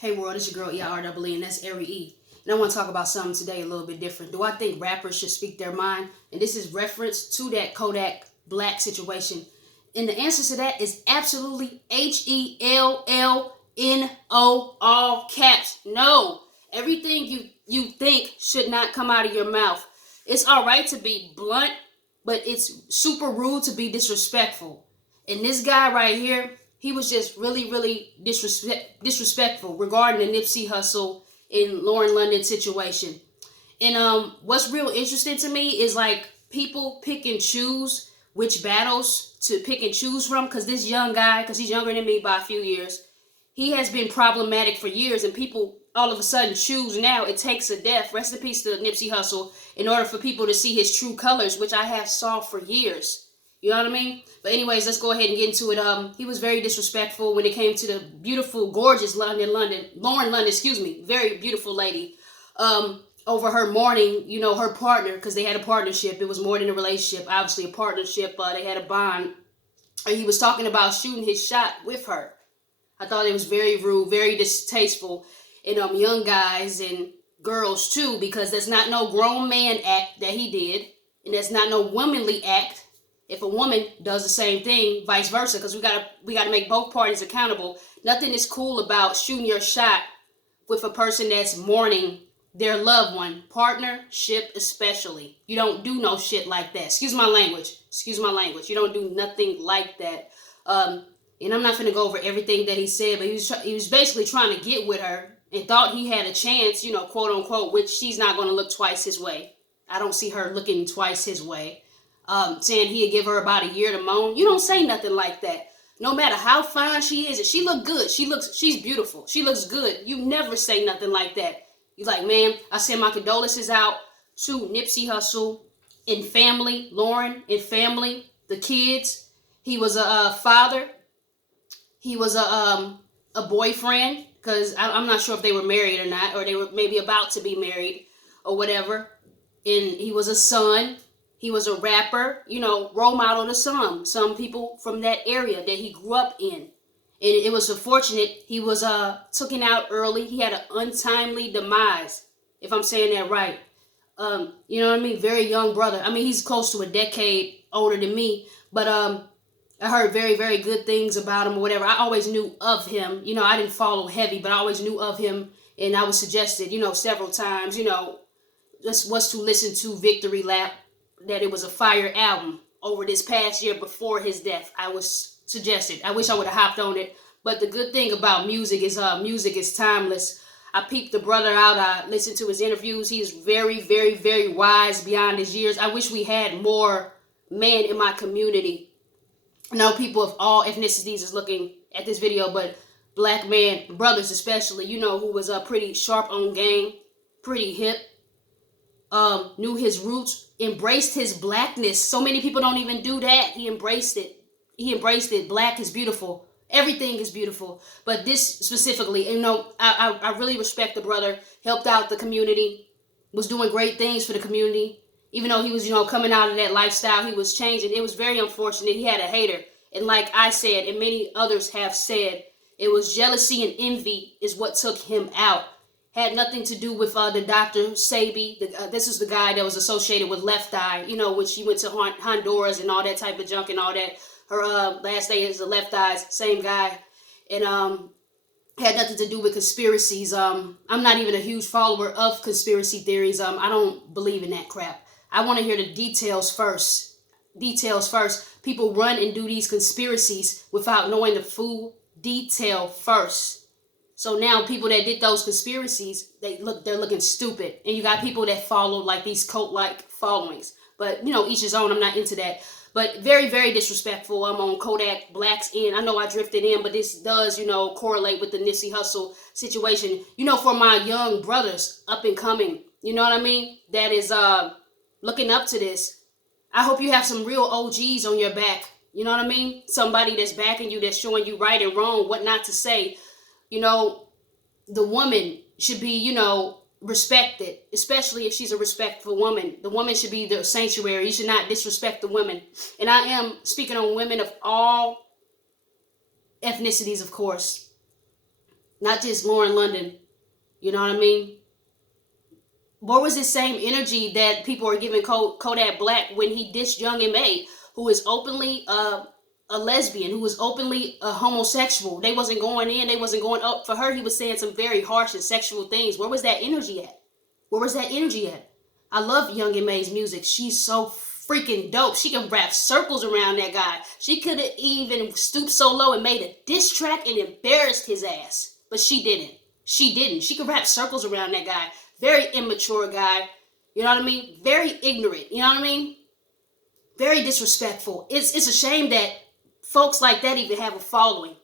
Hey world, it's your girl ERWE, and that's Ari E. And I want to talk about something today a little bit different. Do I think rappers should speak their mind? And this is reference to that Kodak Black situation. And the answer to that is absolutely HELLNO, all caps. No. Everything you think should not come out of your mouth. It's alright to be blunt, but it's super rude to be disrespectful. And this guy right here, he was just really disrespectful regarding the Nipsey Hussle and Lauren London situation. And what's real interesting to me is like people pick and choose which battles to pick and choose from. Because this young guy, because he's younger than me by a few years, he has been problematic for years, and people all of a sudden choose now. It takes a death. Rest in peace to Nipsey Hussle. In order for people to see his true colors, which I have saw for years. You know what I mean? But anyways, let's go ahead and get into it. He was very disrespectful when it came to the beautiful, gorgeous Lauren London, excuse me, very beautiful lady. Over her mourning, her partner, because they had a partnership. It was more than a relationship, obviously a partnership. They had a bond. And he was talking about shooting his shot with her. I thought it was very rude, very distasteful. And young guys and girls too, because that's not no grown man act that he did, and that's not no womanly act if a woman does the same thing, vice versa, because we gotta make both parties accountable. Nothing is cool about shooting your shot with a person that's mourning their loved one, partnership especially. You don't do no shit like that. Excuse my language. You don't do nothing like that. And I'm not gonna go over everything that he said, but he was basically trying to get with her and thought he had a chance, quote unquote, which she's not gonna look twice his way. I don't see her looking twice his way. Saying he'd give her about a year to moan. You don't say nothing like that. No matter how fine she is, if she look good, she's beautiful. She looks good. You never say nothing like that. You like, man, I send my condolences out to Nipsey Hussle and family, Lauren and family, the kids. He was a father. He was a boyfriend, because I'm not sure if they were married or not, or they were maybe about to be married or whatever. And he was a son. He was a rapper, role model to some people from that area that he grew up in. And it was unfortunate. He was taken out early. He had an untimely demise, if I'm saying that right. You know what I mean? Very young brother. I mean, he's close to a decade older than me, but I heard very good things about him or whatever. I always knew of him. I didn't follow heavy, but I always knew of him, and I was suggested, several times, just was to listen to Victory Lap, that it was a fire album over this past year before his death. I was suggested. I wish I would have hopped on it. But the good thing about music is timeless. I peeped the brother out. I listened to his interviews. He is very wise beyond his years. I wish we had more men in my community. I know people of all ethnicities is looking at this video, but black men, brothers especially, who was pretty sharp on game, pretty hip, knew his roots, embraced his blackness. So many people don't even do that. He embraced it. Black is beautiful. Everything is beautiful. But this specifically, I really respect the brother. Helped out the community. Was doing great things for the community. Even though he was, coming out of that lifestyle, he was changing. It was very unfortunate. He had a hater. And like I said, and many others have said, it was jealousy and envy is what took him out. Had nothing to do with the Dr. Sabi. This is the guy that was associated with Left Eye, which he went to Honduras and all that type of junk and all that. Her last name is the Left Eyes, same guy. And had nothing to do with conspiracies. I'm not even a huge follower of conspiracy theories. I don't believe in that crap. I want to hear the details first. People run and do these conspiracies without knowing the full detail first. So now people that did those conspiracies, they're looking stupid. And you got people that follow like these cult-like followings. But, each his own. I'm not into that. But very disrespectful. I'm on Kodak Black's end. I know I drifted in, but this does, correlate with the Nipsey Hussle situation. For my young brothers up and coming, you know what I mean? That is looking up to this. I hope you have some real OGs on your back. You know what I mean? Somebody that's backing you, that's showing you right and wrong, what not to say. The woman should be, respected, especially if she's a respectful woman. The woman should be the sanctuary. You should not disrespect the women. And I am speaking on women of all ethnicities, of course. Not just Lauren London. You know what I mean? Where was this same energy that people are giving Kodak Black when he dissed Young M.A., who is openly a lesbian, who was openly a homosexual? They wasn't going in, they wasn't going up for her. He was saying some very harsh and sexual things. Where was that energy at? Where was that energy at? I love Young M.A.'s music. She's so freaking dope. She can wrap circles around that guy. She could have even stooped so low and made a diss track and embarrassed his ass. But she didn't. She didn't. She could wrap circles around that guy. Very immature guy. You know what I mean? Very ignorant. You know what I mean? Very disrespectful. It's a shame that folks like that even have a following.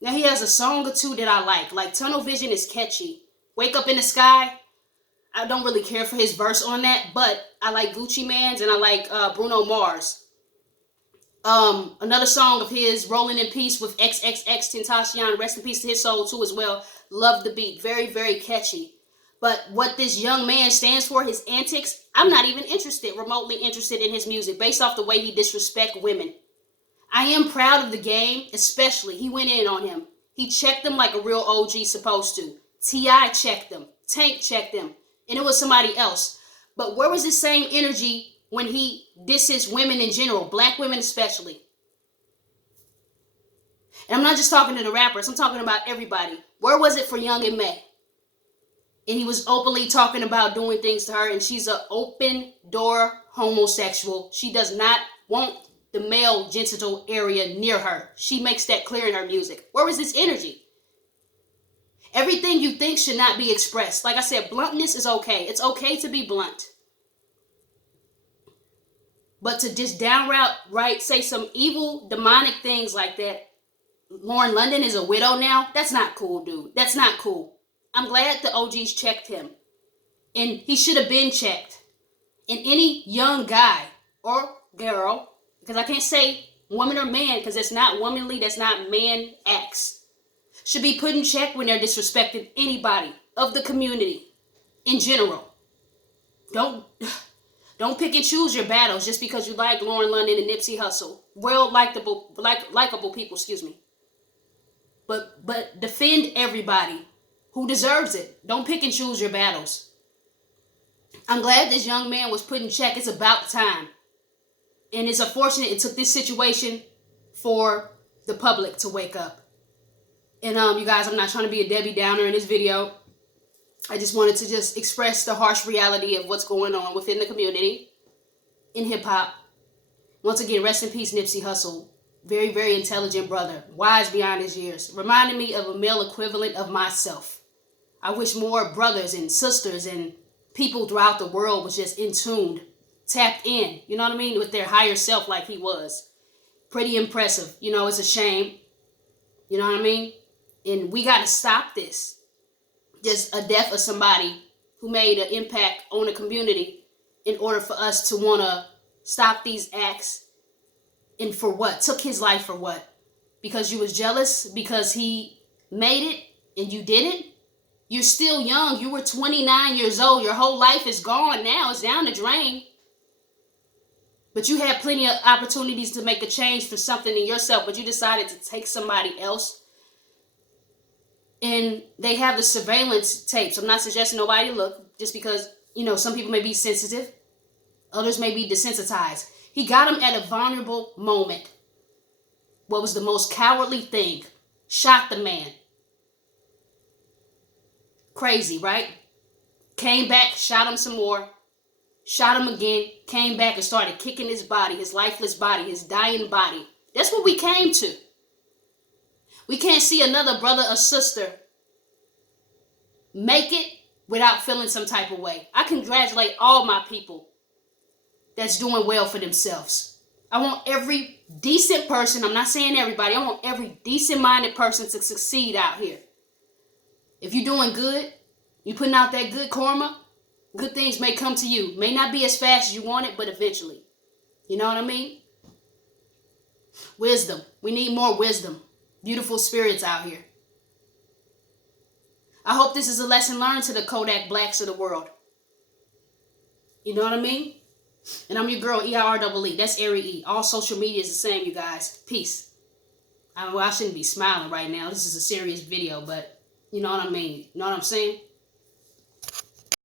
Now he has a song or two that I like. Like Tunnel Vision is catchy. Wake Up in the Sky, I don't really care for his verse on that, but I like Gucci Mane's and I like Bruno Mars. Another song of his, Rolling in Peace with XXX Tentacion, rest in peace to his soul too as well. Love the beat, very, very catchy. But what this young man stands for, his antics, I'm not even remotely interested in his music based off the way he disrespects women. I am proud of the game, especially, he went in on him. He checked them like a real OG supposed to. T.I. checked them. Tank checked them. And it was somebody else. But where was the same energy when he disses women in general, black women especially? And I'm not just talking to the rappers, I'm talking about everybody. Where was it for Young M.A.? And he was openly talking about doing things to her, and she's an open door homosexual. She does not want the male genital area near her. She makes that clear in her music. Where was this energy? Everything you think should not be expressed. Like I said, bluntness is okay. It's okay to be blunt. But to just downright say some evil, demonic things like that, Lauren London is a widow now, that's not cool, dude. That's not cool. I'm glad the OGs checked him. And he should have been checked. And any young guy or girl, because I can't say woman or man, because it's not womanly, that's not man acts, should be put in check when they're disrespecting anybody of the community in general. Don't pick and choose your battles just because you like Lauren London and Nipsey Hussle. Well, likable people, excuse me. But defend everybody who deserves it. Don't pick and choose your battles. I'm glad this young man was put in check. It's about time. And it's unfortunate it took this situation for the public to wake up. And you guys, I'm not trying to be a Debbie Downer in this video. I just wanted to just express the harsh reality of what's going on within the community in hip-hop. Once again, rest in peace, Nipsey Hussle. Very, very intelligent brother. Wise beyond his years. Reminded me of a male equivalent of myself. I wish more brothers and sisters and people throughout the world was just in tuned, tapped in, you know what I mean, with their higher self like he was. Pretty impressive. You know, it's a shame. You know what I mean? And we got to stop this. Just a death of somebody who made an impact on the community in order for us to want to stop these acts. And for what? Took his life for what? Because you was jealous? Because he made it and you didn't? You're still young. You were 29 years old. Your whole life is gone now. It's down the drain. But you had plenty of opportunities to make a change for something in yourself, but you decided to take somebody else. And they have the surveillance tapes. I'm not suggesting nobody look, just because, you know, some people may be sensitive. Others may be desensitized. He got him at a vulnerable moment. What was the most cowardly thing? Shot the man. Crazy, right? Came back, shot him some more. Shot him again, came back and started kicking his body, his lifeless body, his dying body. That's what we came to. We can't see another brother or sister make it without feeling some type of way. I congratulate all my people that's doing well for themselves. I want every decent person, I'm not saying everybody, I want every decent-minded person to succeed out here. If you're doing good, you're putting out that good karma, good things may come to you. May not be as fast as you want it, but eventually. You know what I mean? Wisdom. We need more wisdom. Beautiful spirits out here. I hope this is a lesson learned to the Kodak Blacks of the world. You know what I mean? And I'm your girl, EIREE. That's Ari E. All social media is the same, you guys. Peace. I shouldn't be smiling right now. This is a serious video, but You know what I mean? You know what I'm saying?